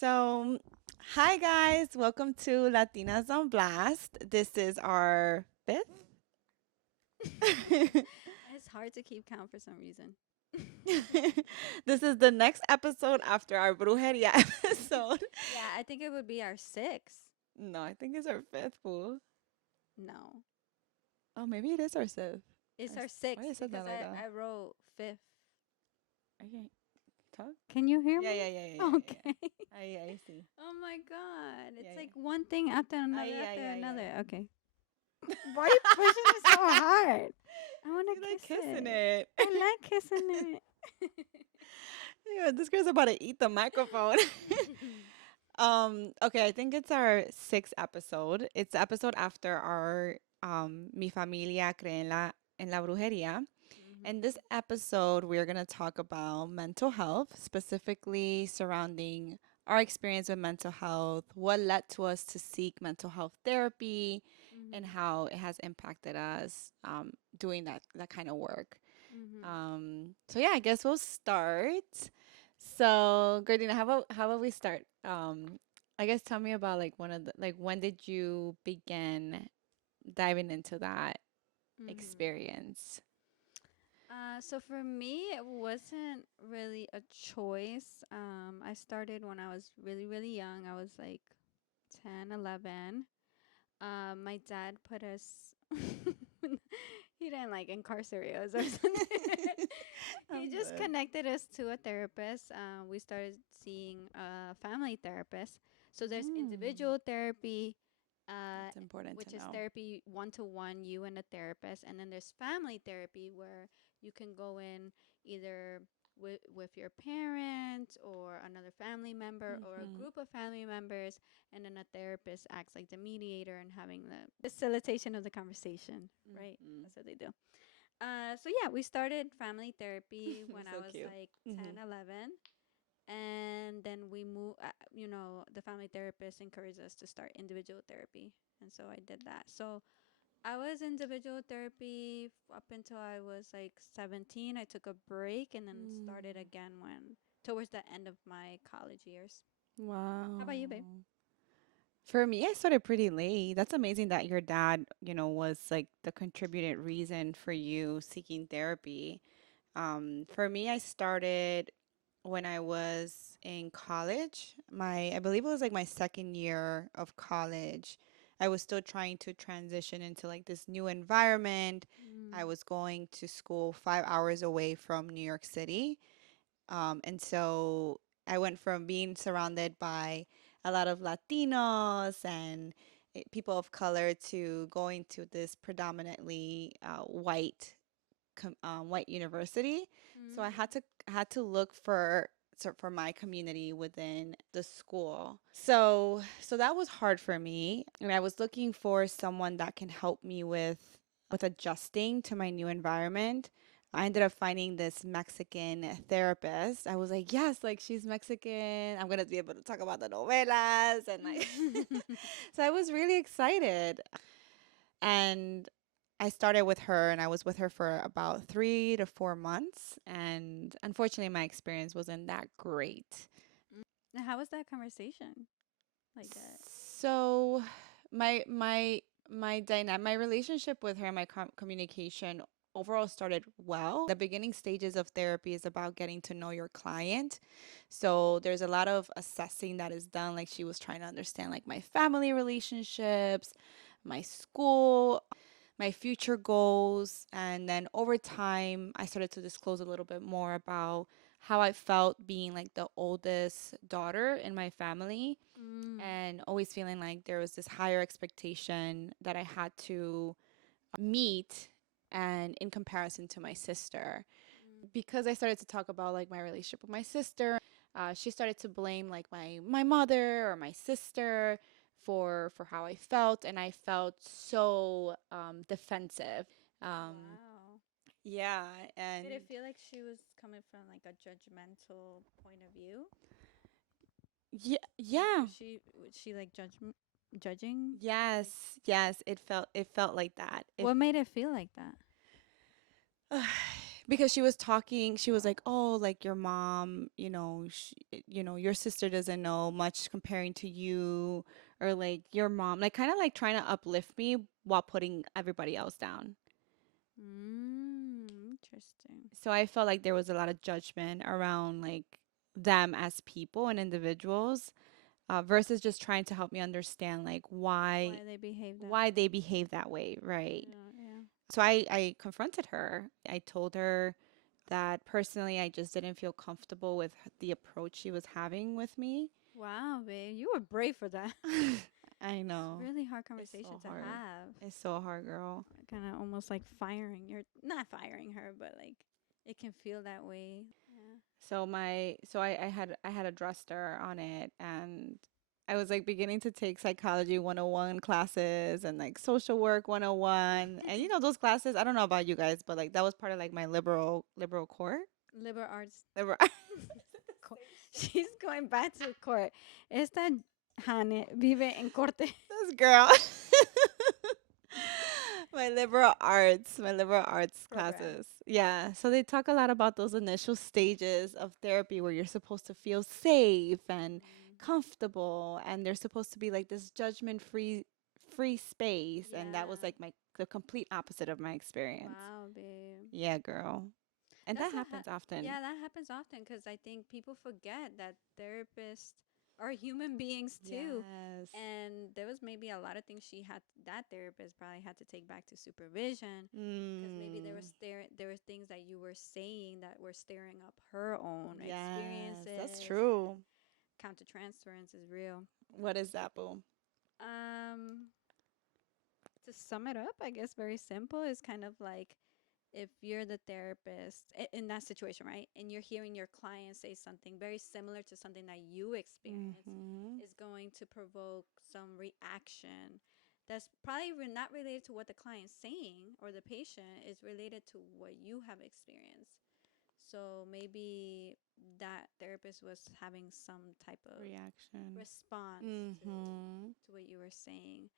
So, hi guys, welcome to Latinas on Blast. This is our fifth. It's hard to keep count for some reason. This is the next episode after our Brujeria episode. Yeah, I think it would be our sixth. No, I think it's our fifth, fool. No, Oh, maybe it is our fifth. it's Our our s- Why sixth you said because that like that? I wrote fifth. Okay, talk. Can you hear Yeah, me? yeah, yeah, yeah, yeah, Okay. yeah. I see. Oh my god. Yeah, It's yeah. like one thing after another Yeah, after yeah, yeah, another. yeah. Okay. Why are you pushing it so hard? I want You to like kiss kissing it. it. I like kissing it. Yeah, this girl's about to eat the microphone. Okay, I think it's our sixth episode. It's the episode after our Mi familia cree en la brujería. In this episode, we're gonna talk about mental health, specifically surrounding our experience with mental health, what led to us to seek mental health therapy, and Mhm. how it has impacted us doing that kind of work. Mhm. So yeah, I guess we'll start. So, Gardina, how about we start? I guess tell me about like one of the like when did you begin diving into that Mhm. experience? So for me, it wasn't really a choice. I started when I was really, really young. I was like 10, 11. My dad put us, he didn't like incarcerate us or something. He I'm just good. connected us to a therapist. We started seeing a family therapist. So there's Mm, individual therapy, uh, that's important to which is know. therapy one to one, you and a therapist, and then there's family therapy where you can go in either with your parent or another family member or a Mm-hmm. group of family members, and then a therapist acts like the mediator and having the facilitation of the conversation, right? Mm-hmm. That's what they do. So yeah, we started family therapy when I So was cute. like Mm-hmm. 10, 11. And then we moved, the family therapist encouraged us to start individual therapy. And so I did that. So I was individual therapy up until I was like 17. I took a break and then started Mm. again when towards the end of my college years. How about you, babe? Wow. For me, I started pretty late. That's amazing that your dad, was like the contributed reason for you seeking therapy. For me, I started when I was in college. I believe it was like my second year of college. I was still trying to transition into like this new environment. I Mm. was going to school 5 hours away from New York City. And so I went from being surrounded by a lot of Latinos and people of color to going to this predominantly white university. So I Mm. had to look for my community within the school. So that was hard for me, and I was looking for someone that can help me with adjusting to my new environment. I ended up finding this Mexican therapist. I was like, yes, like she's Mexican. I'm gonna be able to talk about the novelas and like so I was really excited. And I started with her and I was with her for about 3 to 4 months. And unfortunately, my experience wasn't that great. And how was that conversation? Like that? So, my relationship with her, my communication overall started well. The beginning stages of therapy is about getting to know your client. So there's a lot of assessing that is done. Like she was trying to understand like my family relationships, my school, my future goals. And then over time, I started to disclose a little bit more about how I felt being like the oldest daughter in my family Mm. and always feeling like there was this higher expectation that I had to meet and in comparison to my sister. Because I started to talk about like my relationship with my sister, she started to blame like my mother or my sister for how I felt, and I felt so defensive. Um, Wow. yeah, and Did it feel like she was coming from like a judgmental point of view? yeah, Like yeah, was she like judging? yes, Like yes, it felt like that. If what made it feel like that? because she was talking, she was like, "Oh, like your mom, your sister doesn't know much comparing to you, or like your mom, like kind of like trying to uplift me while putting everybody else down." Interesting. So I felt like there was a lot of judgment around like them as people and individuals, versus just trying to help me understand like Why they behave that why way. they behave that way, right? Yeah, yeah. So I confronted her. I told her that personally I just didn't feel comfortable with the approach she was having with me. Wow, babe, you were brave for that. I It's know. really hard It's conversation so to hard. have. It's so hard, girl. Kind of almost like firing your, not firing her, but like it can feel that way. Yeah. So I had addressed her on it, and I was like beginning to take psychology 101 classes and like social work 101. And those classes, I don't know about you guys, but like that was part of like my liberal court. Liberal arts. Liberal She's going back to court. Esta Hane vive en corte. this girl. My liberal arts Program. classes. Yeah. So they talk a lot about those initial stages of therapy where you're supposed to feel safe and comfortable, and there's supposed to be like this judgment free space, and that was Yeah. like the complete opposite of my experience. Wow, babe. Yeah, girl. And That's that happens often. yeah, that happens often because I think people forget that therapists are human beings too. Yes. And there was maybe a lot of things that therapist probably had to take back to supervision because maybe Mm. there were things that you were saying that were stirring up her own Yes, that's experiences, and true. countertransference is real. What is that, boo? Um, to sum it up, I guess very simple is kind of like if you're the therapist in that situation, right? And you're hearing your client say something very similar to something that you experience, Mm-hmm. is going to provoke some reaction that's probably not related to what the client's saying or the patient, is related to what you have experienced. So maybe that therapist was having some type of Reaction. response Mm-hmm. to what you were saying.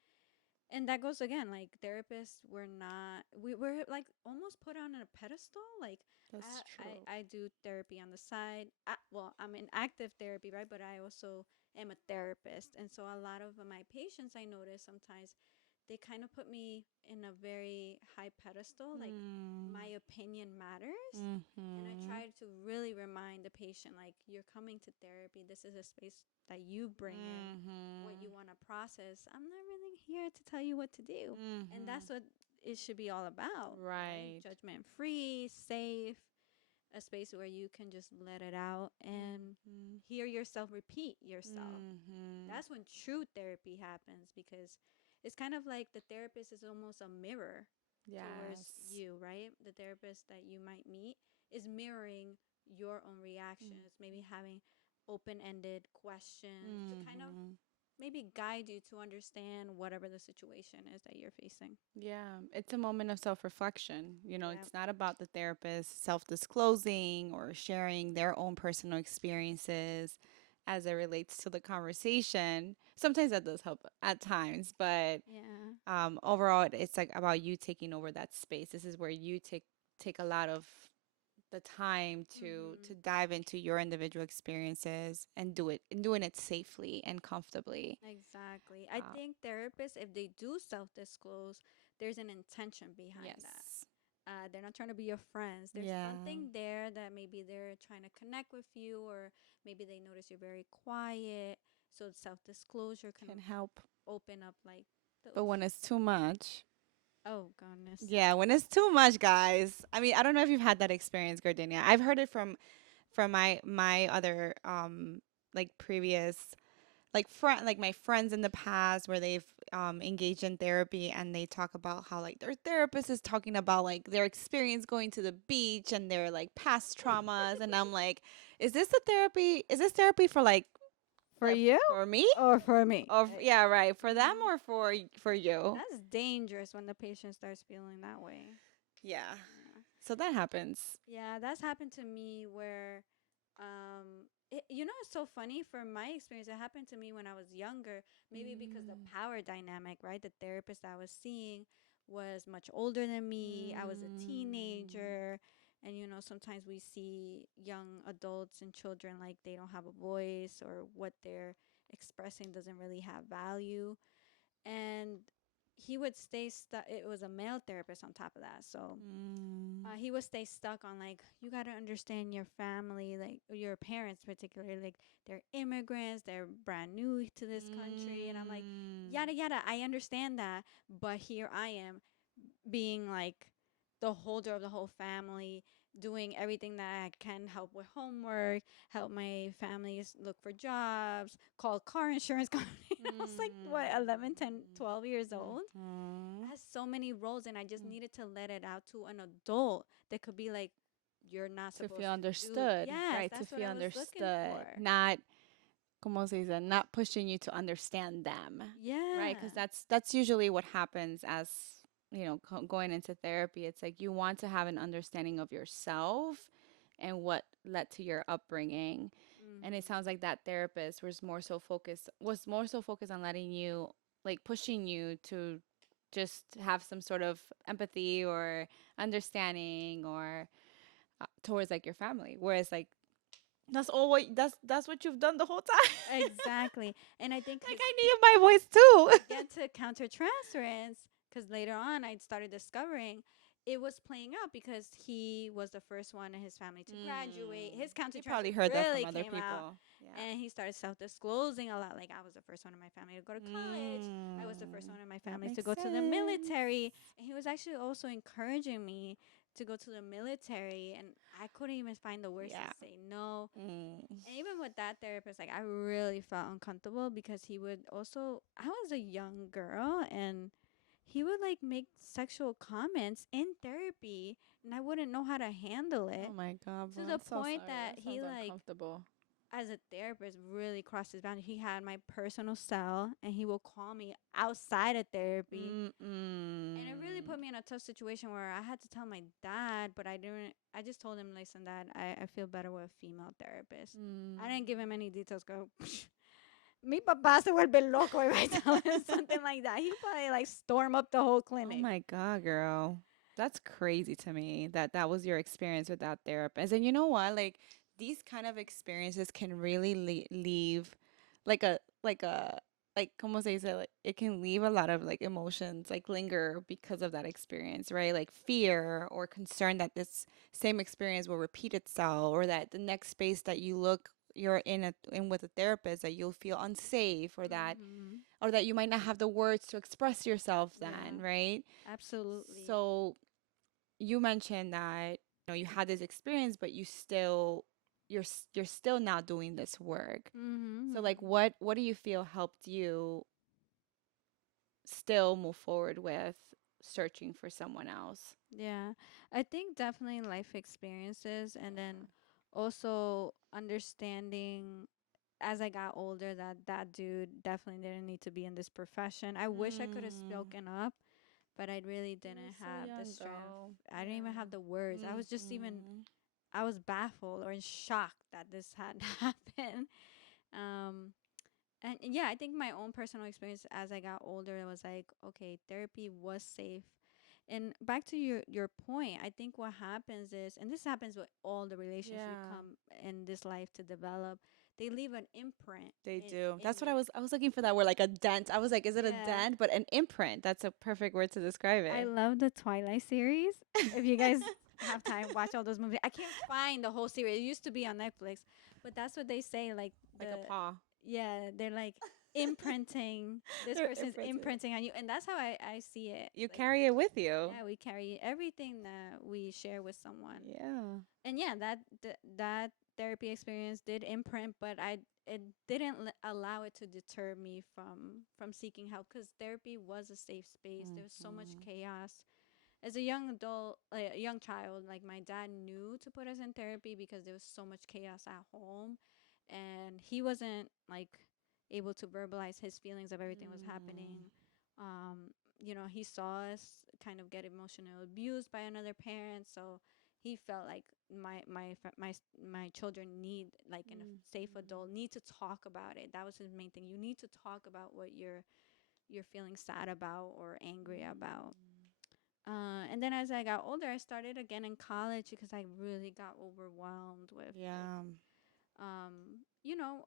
And that goes again, like therapists were not, we were like almost put on a pedestal. Like That's true. I do therapy on the side. Well, I'm in active therapy, right? But I also am a therapist. And so a lot of my patients, I notice sometimes they kind of put me in a very high pedestal, like Mm. my opinion matters. And I Mm-hmm. try to really remind the patient, like, you're coming to therapy. This is a space that you bring in what Mm-hmm. you want to process. I'm not really here to tell you what to do. And Mm-hmm. that's what it should be all about, right? Right. Judgment free, safe, a space where you can just let it out and Mm-hmm. hear yourself repeat yourself. Mm-hmm. That's when true therapy happens, because it's kind of like the therapist is almost a mirror towards Yes. you, right? The therapist that you might meet is mirroring your own reactions, maybe having open ended questions to kind of Mm-hmm. maybe guide you to understand whatever the situation is that you're facing. Yeah, it's a moment of self-reflection. Yeah. It's not about the therapist self-disclosing or sharing their own personal experiences as it relates to the conversation. Sometimes that does help at times, but Yeah. overall, it's like about you taking over that space. This is where you take a lot of the time to Mm-hmm. dive into your individual experiences and doing it safely and comfortably. Exactly. I Uh, think therapists, if they do self disclose, there's an intention behind that. yes. They're not trying to be your friends. There's Yeah. something there that maybe they're trying to connect with you, or maybe they notice you're very quiet. So self disclosure can Can help. open up like But those. when it's too much, Oh, goodness. yeah, when it's too much, guys. I mean, I don't know if you've had that experience, Gardenia. I've heard it from my other like previous like my friends in the past where they've engaged in therapy, and they talk about how like their therapist is talking about like their experience going to the beach and their like past traumas, and I'm like, is this therapy for like For you for me, or for me? or yeah, right, for them or for you? That's dangerous when the patient starts feeling that way. Yeah. Yeah. So that happens. Yeah, that's happened to me where, it's so funny. From my experience, it happened to me when I was younger. Maybe because the Mm. power dynamic, right? The therapist I was seeing was much older than me. I was a Mm. teenager. And sometimes we see young adults and children like they don't have a voice, or what they're expressing doesn't really have value. And he would stay stuck. It was a male therapist on top of that, so Mm. he would stay stuck on, like, you got to understand your family, like your parents particularly, like they're immigrants, they're brand new to this country. And I'm like, Mm. yada yada, I understand that, but here I am being like the holder of the whole family, doing everything that I can, help with homework, help my families look for jobs, call car insurance company. I was like, what, 11, 10, 12 years old? Mhm. I has so many roles, and I just Mm. needed to let it out to an adult that could be like, you're not To feel supposed to do. understood, Yes, right? To that's what feel I was looking understood, for. not como se dice, not pushing you to understand them, right? Because Yeah. that's usually what happens as going into therapy. It's like you want to have an understanding of yourself and what led to your upbringing. And it sounds Mhm. like that therapist was more so focused on letting you, like, pushing you to just have some sort of empathy or understanding or towards like your family, whereas like that's what you've done the whole time. Exactly. And I think Like, I need my voice too. again, to countertransference, because later on I started discovering it was playing out because he was the first one in his family to graduate. His You probably countertransference heard that from really other came out, people. Yeah. and he started self-disclosing a lot. Like, I was the first one in my family to go to college. I was the first Mm, one in my that family to makes go to the sense. military, and he was actually also encouraging me to go to the military, and I couldn't even find the words to Yeah. say no. Mm. And even with that therapist, like, I really felt uncomfortable because he would also, I was a young girl, and he would like make sexual comments in therapy, and I wouldn't know how to handle Oh it, my God, to bro. the I'm so point sorry. that That he, sounds like, uncomfortable. as a therapist, really crossed his boundary. He had my personal cell, and he will call me outside of therapy. And it really Mm-mm. put me in a tough situation where I had to tell my dad, but I didn't. I just told him, listen, dad, I feel better with a female therapist. Mm. I didn't give him any details. Go, mi papá se vuelve loco if I tell him something like that. He probably like storm up the whole Oh clinic. my God, girl. That's crazy to me that that was your experience with that therapist. And you know what? Like, these kind of experiences can really leave like like como se dice, like it can leave a lot of like emotions like linger because of that experience, right? Like fear or concern that this same experience will repeat itself, or that the next space that you're in with a therapist, that you'll feel unsafe, Mm-hmm. or that you might not have the words to express yourself Yeah, then, right? absolutely. So you mentioned that you had this experience, but you're still now doing this work. So like, Mm-hmm. what do you feel helped you still move forward with searching for someone else? Yeah, I think definitely life experiences, and then Yeah. also understanding as I got older that that dude definitely didn't need to be in this profession. I wish I could have Mm. spoken up, but I really You were didn't so have the young strength. though. I didn't even have the Yeah. words. I was just even, Mm-hmm. I was baffled or in shock that this had happened. Um, and yeah, I think my own personal experience as I got older, it was like, okay, therapy was safe. And back to your point, I think what happens is, and this happens with all the relationships we Yeah. come in this life to develop, they leave an imprint They in do. in That's what you. I was looking for, that word, like a dent. I was like, is it a Yeah. dent? But an imprint. That's a perfect word to describe I it. love the Twilight series. If you guys have time, watch all those movies. I can't find the whole series. It used to be on Netflix, but that's what they say. Like, Like a the paw. yeah, they're like imprinting. This They're person's imprinted. imprinting on you, and that's how I see it. You Like, carry it with you. yeah, we carry everything that we share with someone. Yeah. And yeah, that therapy experience did imprint, but I it didn't allow it to deter me from seeking help, because therapy was a safe space. There was so much Mm-hmm. chaos. As a young adult, like a young child, like, my dad knew to put us in therapy because there was so much chaos at home, and he wasn't like able to verbalize his feelings of everything was happening. Mm. He saw us kind of get emotional abused by another parent, so he felt like my children need, like, in a safe Mm-hmm. adult, need to talk about it. That was his main thing. You need to talk about what you're feeling sad about or angry about. And then as I got older, I started again in college because I really got overwhelmed with like, Yeah. you know,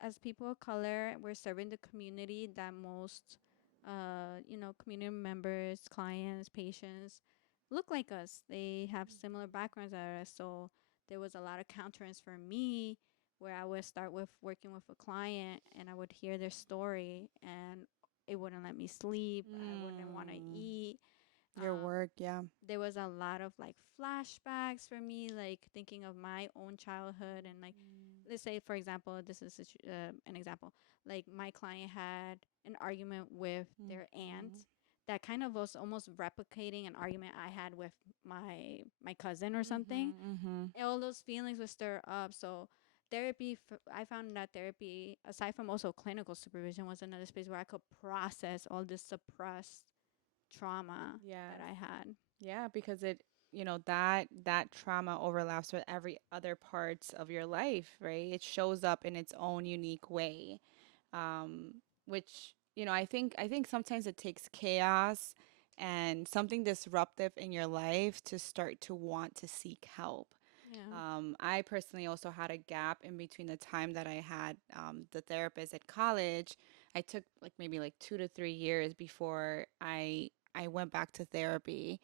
as people of color, we're serving the community that most, community members, clients, patients look like us. They have similar backgrounds as us. So there was a lot of counterance for me where I would start with working with a client and I would hear their story and it wouldn't let me sleep. I wouldn't want to Mm. eat. Your Um, work, yeah. there was a lot of like flashbacks for me, like thinking of my own childhood and like let's say for example this is an example, like my client had an argument with their aunt Mhm. that kind of was almost replicating an argument I had with my cousin or something, Mhm. Mhm. and all those feelings would stir up. So I found that therapy, aside from also clinical supervision, was another space where I could process all this suppressed trauma that Yes. I had. Yeah, because that trauma overlaps with every other parts of your life, right? It shows up in its own unique way. Which, I think sometimes it takes chaos and something disruptive in your life to start to want to seek help. Yeah. I personally also had a gap in between the time that I had the therapist at college. I took like maybe like 2 to 3 years before I went back to therapy.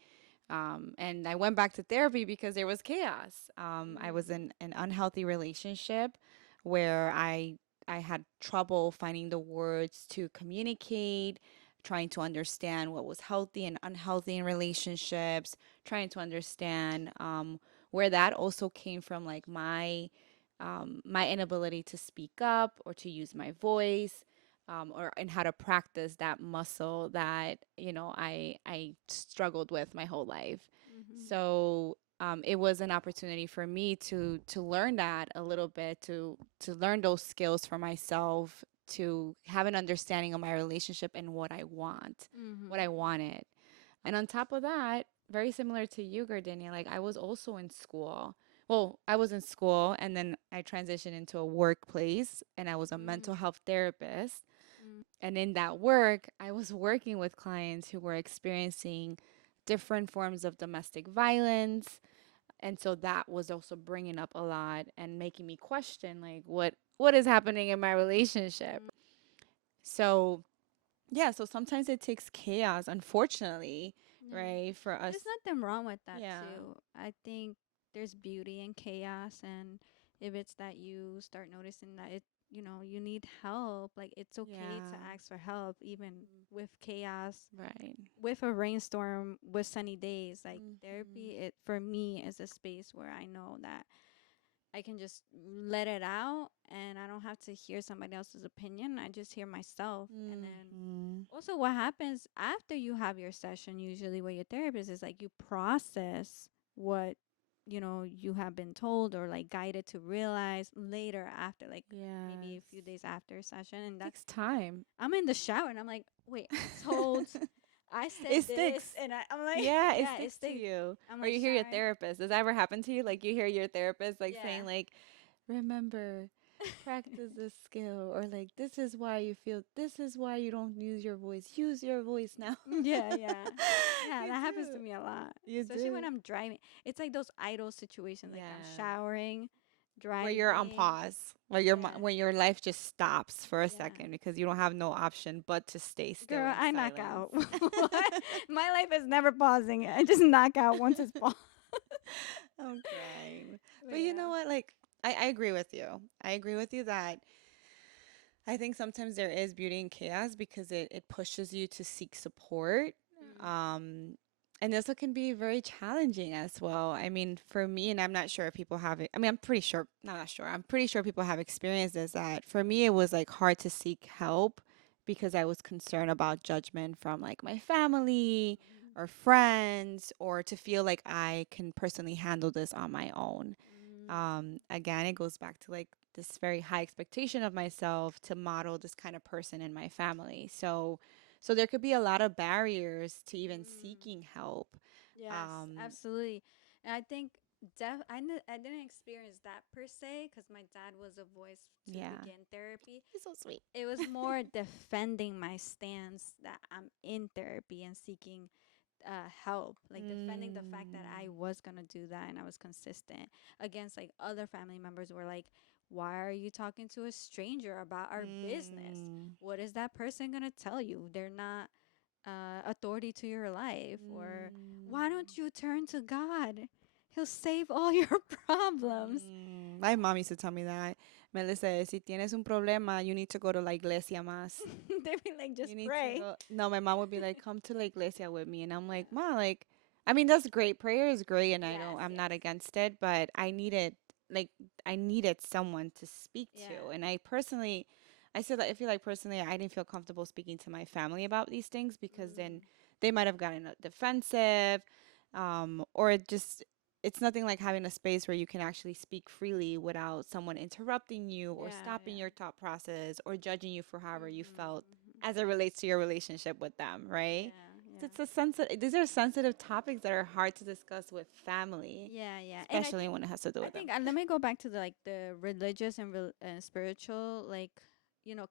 And I went back to therapy because there was chaos. I was Mm. in an unhealthy relationship where I had trouble finding the words to communicate, trying to understand what was healthy and unhealthy in relationships, trying to understand where that also came from, like my inability to speak up or to use my voice, or and how to practice that muscle that I struggled with my whole life. Mhm. So it was an opportunity for me to learn that a little bit, to learn those skills for myself, to have an understanding of my relationship and what I Mhm. wanted. And on top of that, very similar to you, Gardenia, like I was also in school. Well, I was in school and then I transitioned into a workplace and I was a mental Mm. health therapist. Mm. And in that work, I was working with clients who were experiencing different forms of domestic violence. And so that was also bringing up a lot and making me question like what is happening in my relationship. Mm. So, yeah, so sometimes it takes chaos, unfortunately, Yeah. right, for us. There's nothing wrong with that Yeah. too. I think there's beauty in chaos, and if it's that you start noticing that you need help, like it's okay to Yeah. ask for help even with chaos, Right. with a rainstorm, with sunny days. Like Mhm. therapy, it for me is a space where I know that I can just let it out and I don't have to hear somebody else's opinion. I just hear myself. And then Mhm. also what happens after you have your session usually with your therapist is like you process what you have been told or like guided to realize later after, like maybe Yes. a few days after a session. And that's Takes time. I'm in the shower and I'm like, wait, I told I said It this sticks. and I'm like Yeah, it yeah, it sticks to stays. you. I'm Or like you hear your showering. therapist. Does that ever happen to you? Like you hear your therapist like Yeah. saying like, remember, practice this skill, or like this is why you don't use your voice. Use your voice now. Yeah, yeah. Yeah, You that happens to do. me a lot. You Especially when do. I'm driving. It's like those idle situations, like I'm Yes. showering, Where you're on driving. pause, where Yeah. when your life just stops for a Yeah. second because you don't have no option but to stay still Girl, in I knock silence. out. What? My life is never pausing. I just knock out once it's paused. I'm crying. But But you know yeah. what? Like, I agree with you. I agree with you that I think sometimes there is beauty in chaos because it pushes you to seek support. Mm-hmm. Um, and this can be very challenging as well. I mean, for me, and I'm not sure if people have it. I mean, I'm pretty sure, no, not sure. I'm pretty sure people have experienced this that for me, it was like hard to seek help because I was concerned about judgment from like my family or friends, or to feel like I can personally handle this on my own. Again, it goes back to like this very high expectation of myself to model this kind of person in my family. So there could be a lot of barriers to even Mm-hmm. seeking help. Yes, Um, absolutely. And I think I didn't experience that per se because my dad was a voice to yeah. begin therapy. He's so sweet. It was more defending my stance that I'm in therapy and seeking help, like defending the fact that I Mm. was gonna do that and I was consistent against like other family members were like, why are you talking to a stranger about our business? Mm. What is that person gonna tell you? They're not authority to your life. Or why Mm. don't you turn to God? He'll save all your problems. My mom used to tell me that. Melissa, si tienes un problema, you need to go to la iglesia más. They'd be like, You just need to pray. go. No, my mom would be like, come to la iglesia with me. And I'm like, Ma, like, I mean, that's great. Prayer is great. And Yes, I'm not yes. against it, but like, I needed someone to speak to. Yeah. And I said that I feel like personally, I didn't feel comfortable speaking to my family about these things because then Mm. they might have gotten defensive, or it's nothing like having a space where you can actually speak freely without someone interrupting you or Yeah, stopping yeah. your thought process or judging you for however you Mhm. felt Mhm. as it relates to your relationship with them, right? Yeah, 'Cause yeah. it's a sensitive. These are sensitive topics that are hard to discuss with family, Yeah, yeah. And especially when it has to do I with think them. let me go back to the, like the religious and spiritual like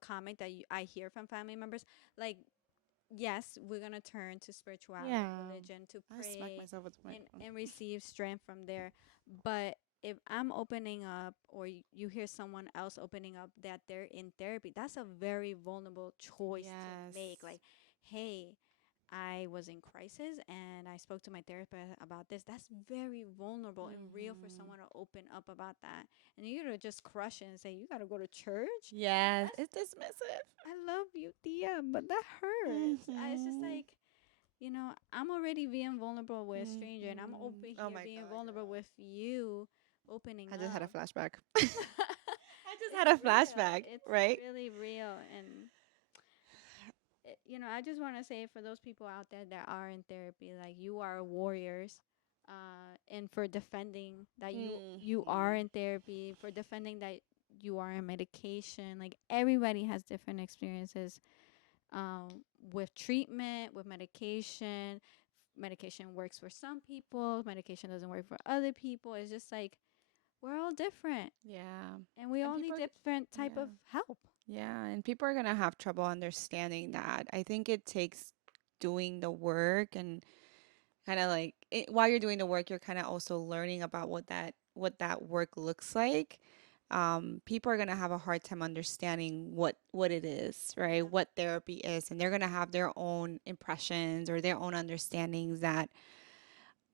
comment that I hear from family members. Like, yes, we're gonna turn to spirituality and Yeah, religion to I smack pray myself with the microphone. and receive strength from there. But if I'm opening up, or you hear someone else opening up that they're in therapy, that's a very vulnerable choice to Yes. make. Like, hey, I was in crisis and I spoke to my therapist about this. That's very vulnerable and real for Hmm. someone to open up about that. And you to just crush it and say, you got to go to church? Yes, That's, it's dismissive. I love you, Tia, but that hurts. It's just Hmm. like, I'm already being vulnerable with a stranger, and I'm Hmm. open Oh here my being God, vulnerable girl. with you, opening I just had a up. flashback. I just It's had a real. flashback, It's right? really real. And I just want to say, for those people out there that are in therapy, like, you are warriors, and for defending that you are Hmm. in therapy, for defending that you are on medication. Like, everybody has different experiences, with treatment, with medication. Medication works for some people, medication doesn't work for other people. It's just like, we're all different, Yeah. and we And all need different type yeah. of help. Yeah, and people are gonna have trouble understanding that. I think it takes doing the work and kind of like while you're doing the work, you're kind of also learning about what that work looks like. People are gonna have a hard time understanding what it is, right? What therapy is, and they're gonna have their own impressions or their own understandings that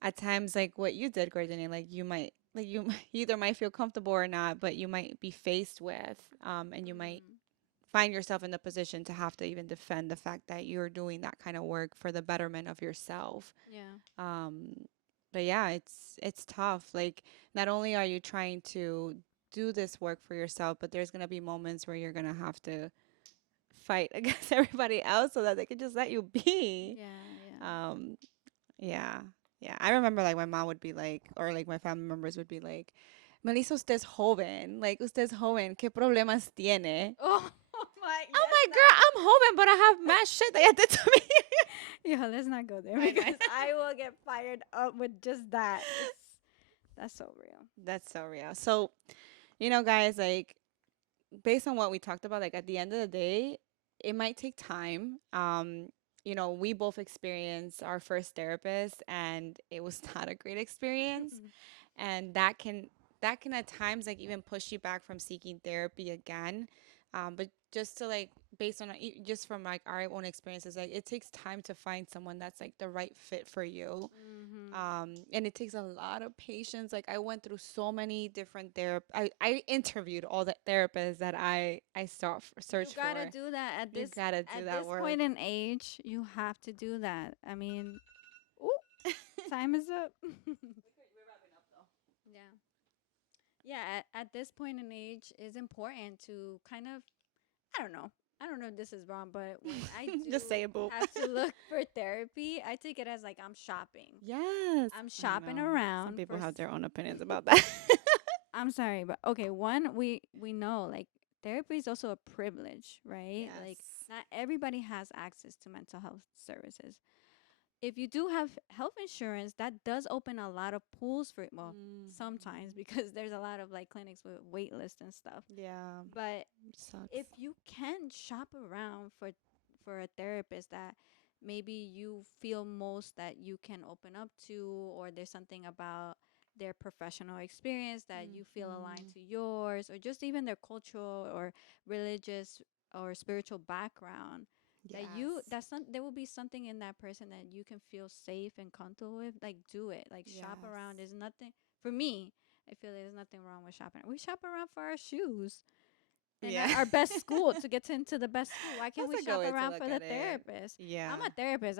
at times, like what you did, Gordon, like you either might feel comfortable or not, but you might be faced with, and you might Mm-hmm. find yourself in the position to have to even defend the fact that you're doing that kind of work for the betterment of yourself. Yeah. Um, but yeah, it's tough. Like not only are you trying to do this work for yourself, but there's gonna be moments where you're gonna have to fight against everybody else so that they can just let you be. Yeah, yeah. Um, yeah, yeah. I remember like my mom would be like, or like my family members would be like, Melissa, usted es joven. Like, usted es joven. ¿Qué problemas tiene? Oh, my, I'm let's like, not girl, go. I'm joven, but I have mad shit that you did to me. Yeah, let's not go there I know. because I will get fired up with just that. That's so real. That's so real. So, guys, like, based on what we talked about, like, at the end of the day, it might take time. We both experienced our first therapist, and it was not a great experience. And that can at times like even push you back from seeking therapy again, but just to like based on just from like our own experiences, like it takes time to find someone that's like the right fit for you. Mm-hmm. And it takes a lot of patience. Like I went through so many different I interviewed all the therapists that I You searched gotta for. do that at You this gotta do at that this work. point in age. You have to do that. I mean, ooh, time is up. Yeah. Yeah, at this point in age, it's important to kind of, I don't know. I don't know if this is wrong, but when I Just do say it, boo. have to look for therapy, I take it as like I'm shopping. Yes, I'm I shopping know. Some around for people have their own opinions about that. I'm sorry, but okay, one, we know, like, therapy is also a privilege, right? Like, Yes. not everybody has access to mental health services. If you do have health insurance, that does open a lot of pools for, well, Mhm. sometimes because there's a lot of like clinics with wait lists and stuff. Yeah, But sucks. if you can shop around for a therapist that maybe you feel most that you can open up to, or there's something about their professional experience that you feel aligned Mhm. to yours, or just even their cultural or religious or spiritual background, that you Yes. that's not there will be something in that person that you can feel safe and comfortable with. Like, do it. Like, shop Yes. around. There's nothing for me. I feel there's nothing wrong with shopping. We shop around for our shoes and Yeah. our best school to get into the best school. Why can't That's we a good shop way to around look for the at it. therapist? I'm Yeah. a therapist.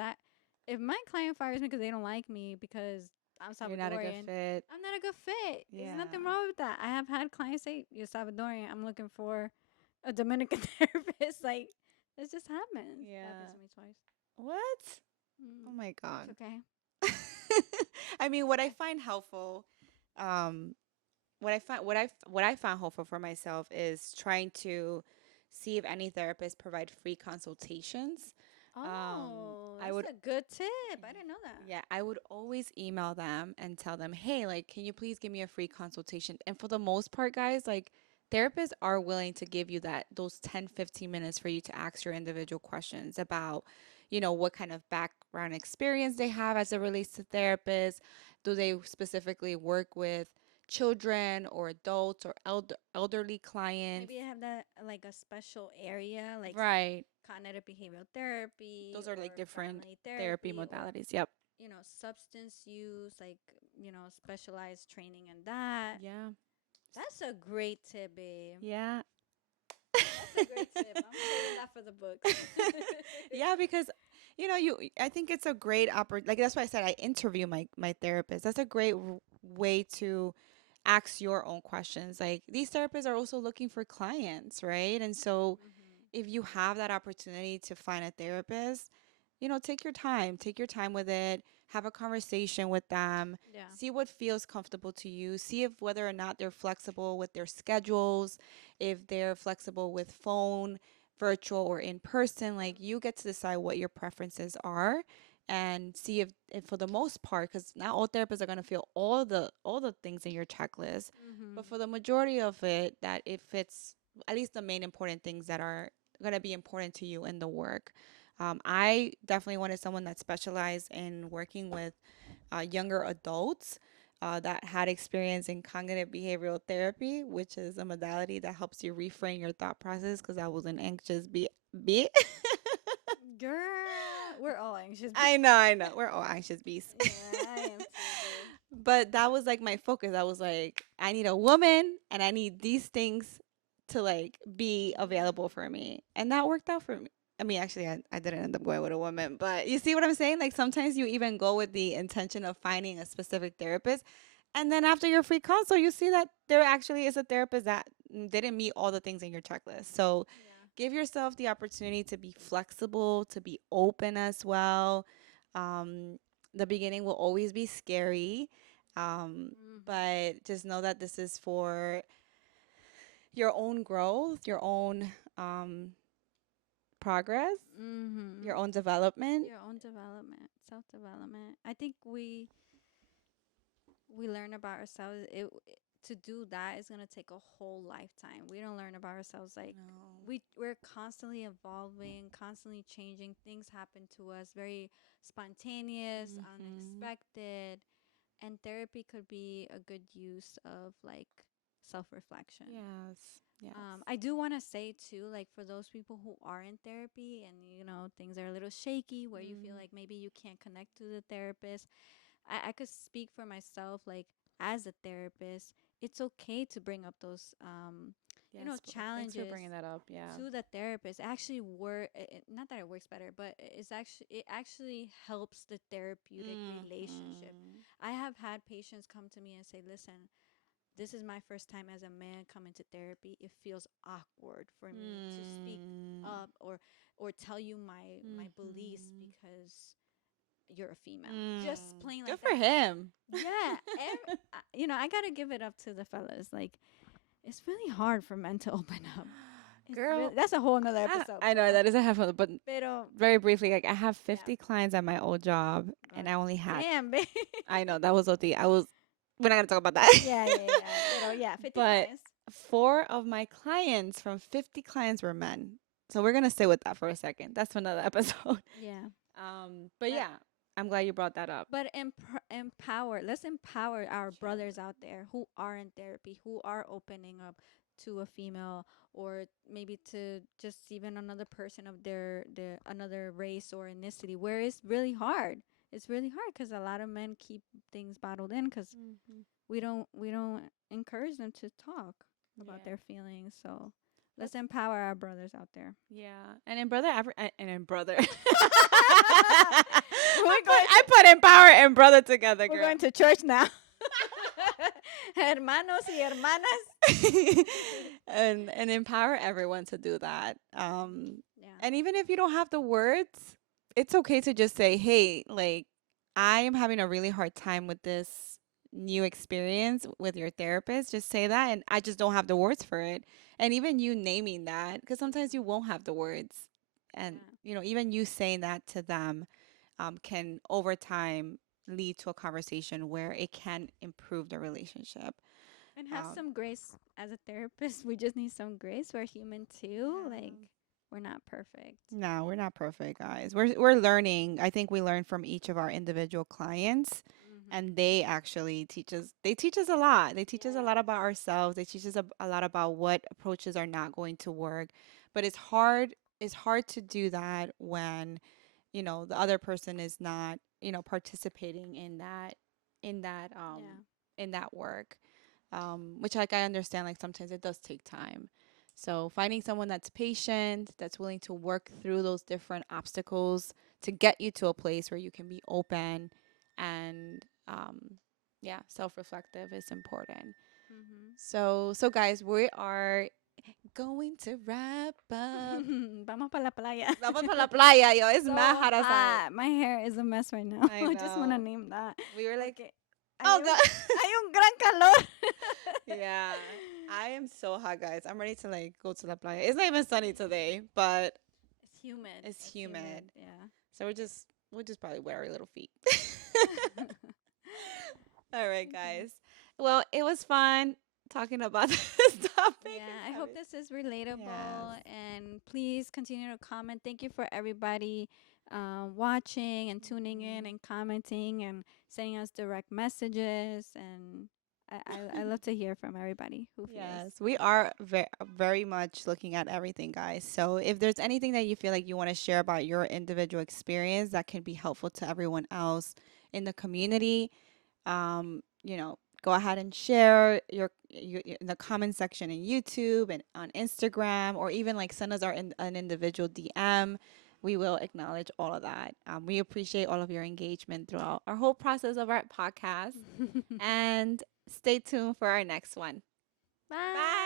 If my client fires me because they don't like me because I'm You're not a good Salvadorian, fit. I'm not a good fit. There's nothing Yeah. wrong with that. I have had clients say, "You're Salvadorian. I'm looking for a Dominican therapist." Like, that just happens. That happened Yeah. to me twice. What? Oh Mm, my it's God. okay. I mean, It's what I okay. find helpful, um, what I found helpful for myself is trying to see if any therapists provide free consultations. Oh, I that's would a good tip. I didn't know that. Yeah, I would always email them and tell them, hey, like, can you please give me a free consultation? And for the most part, guys, like, therapists are willing to give you those 10, 15 minutes for you to ask your individual questions about, what kind of background experience they have as it relates to therapists. Do they specifically work with children or adults or elderly clients? Maybe I have that like a special area, like Right. cognitive behavioral therapy Those are like or different family therapy therapy or modalities. Yep. substance use, like specialized training in that. Yeah. That's a great tip, babe. Yeah. That's a great tip. I'm saving that for the books. Yeah, because I think it's a great opportunity. Like that's why I said I interview my therapist. That's a great way to ask your own questions. Like these therapists are also looking for clients, right? And so Mhm. if you have that opportunity to find a therapist, take your time with it, have a conversation with them, Yeah. see what feels comfortable to you, see if whether or not they're flexible with their schedules, if they're flexible with phone, virtual or in person. Like you get to decide what your preferences are and see if for the most part, because not all therapists are going to feel all the things in your checklist, but Mhm. for the majority of it, that it fits at least the main important things that are going to be important to you in the work. I definitely wanted someone that specialized in working with younger adults that had experience in cognitive behavioral therapy, which is a modality that helps you reframe your thought process. Because I was an anxious bee. Girl, we're all anxious. I know. We're all anxious bees. Yeah, I am too, babe. But that was like my focus. I was like, I need a woman and I need these things to like be available Mhm. for me. And that worked out for me. I mean, actually, I didn't end up going with a woman, but you see what I'm saying? Like sometimes you even go with the intention of finding a specific therapist. And then after your free consult, you see that there actually is a therapist that didn't meet all the things in your checklist. So Yeah. give yourself the opportunity to be flexible, to be open as well. Um, the beginning will always be scary, Mhm. but just know that this is for your own growth, your own progress, your Mhm. own development. Your own development, self development. I think we learn about ourselves. To do that is gonna take a whole lifetime. We don't learn about ourselves like No. we're constantly evolving, constantly changing. Things happen to us very spontaneous, Mm-hmm. unexpected, and therapy could be a good use of like self reflection. Yes. Yes. I do want to say too, like for those people who are in therapy and things are a little shaky, where you feel Mm. like maybe you can't connect to the therapist. I could speak for myself, like as a therapist, it's okay to bring up those Yes. Thanks for challenges bringing that up. Yeah. to the therapist. Actually work, not that it works better, but it actually helps the therapeutic relationship. Mm-hmm. I have had patients come to me and say, listen, this is my first time as a man coming to therapy. It feels awkward for me to speak Mm. up or tell you my beliefs Mm-hmm. because you're a female. Mm. Just plain Good like for that. him. Yeah, I gotta give it up to the fellas. Like, it's really hard for men to open up. It's Girl, really that's a whole nother episode. I know that is a half of the, but Pero very briefly, like I have yeah. 50 clients at my old job, and God I only had. damn, babe. I know that was OT. I was. We're not gonna talk about that. Yeah, yeah, yeah. Pero yeah, 50 But clients. 4 of my clients from 50 clients were men. So we're gonna stay with that for a second. That's for another episode. Yeah. But But yeah, I'm glad you brought that up. but empower. Let's empower our brothers out there who are in therapy, who are opening up to a female, or maybe to just even another person of their another race or ethnicity, where it's really hard. It's really hard because a lot of men keep things bottled in because Mm-hmm. we don't encourage them to talk about Yeah. their feelings. So let's That's empower our brothers out there. yeah. And in and in brother. We're going I put empower and brother together, We're girl. going to church now. Hermanos y hermanas. And empower everyone to do that. Yeah. And even if you don't have the words, it's okay to just say, "Hey, like I am having a really hard time with this new experience with your therapist." Just say that, and I just don't have the words for it. And even you naming that, because sometimes you won't have the words, and Yeah. even you saying that to them, can over time lead to a conversation where it can improve the relationship. And have Um, some grace as a therapist. We just need some grace. We're human too. Like, yeah. we're not perfect. No, we're not perfect, guys. We're learning. I think we learn from each of our individual clients, and Mm-hmm. they actually teach us. They teach us a lot. They teach us a lot Yes. about ourselves. They teach us a lot about what approaches are not going to work. But it's hard. It's hard to do that when the other person is not participating in that Yeah. in that work, which like I understand, like sometimes it does take time. So finding someone that's patient, that's willing to work through those different obstacles to get you to a place where you can be open and yeah, self-reflective is important. Mm-hmm. So guys, we are going to wrap up. Vamos para la playa. Vamos para la playa, yo. It's So mad hot outside. hot. My hair is a mess right now. I I just want to know. name that. We were like, Porque oh hay un, god. hay un gran calor. Yeah, I am so hot, guys. I'm ready to like go to the playa. It's not even sunny today, but It's humid. it's humid. Yeah. So we'll just probably wear our little feet. All right, Okay. guys. Well, it was fun talking about this topic. Yeah, and I hope having- this is relatable, Yes. and please continue to comment. Thank you for everybody watching and tuning in Mhm. and commenting and sending us direct messages. And I love to hear from everybody who feels. Yes, we are very much looking at everything, guys. So if there's anything that you feel like you want to share about your individual experience that can be helpful to everyone else in the community, go ahead and share your in the comment section in YouTube and on Instagram, or even like send us an individual DM. We will acknowledge all of that. We appreciate all of your engagement throughout our whole process of our podcast, and stay tuned for our next one. Bye. Bye.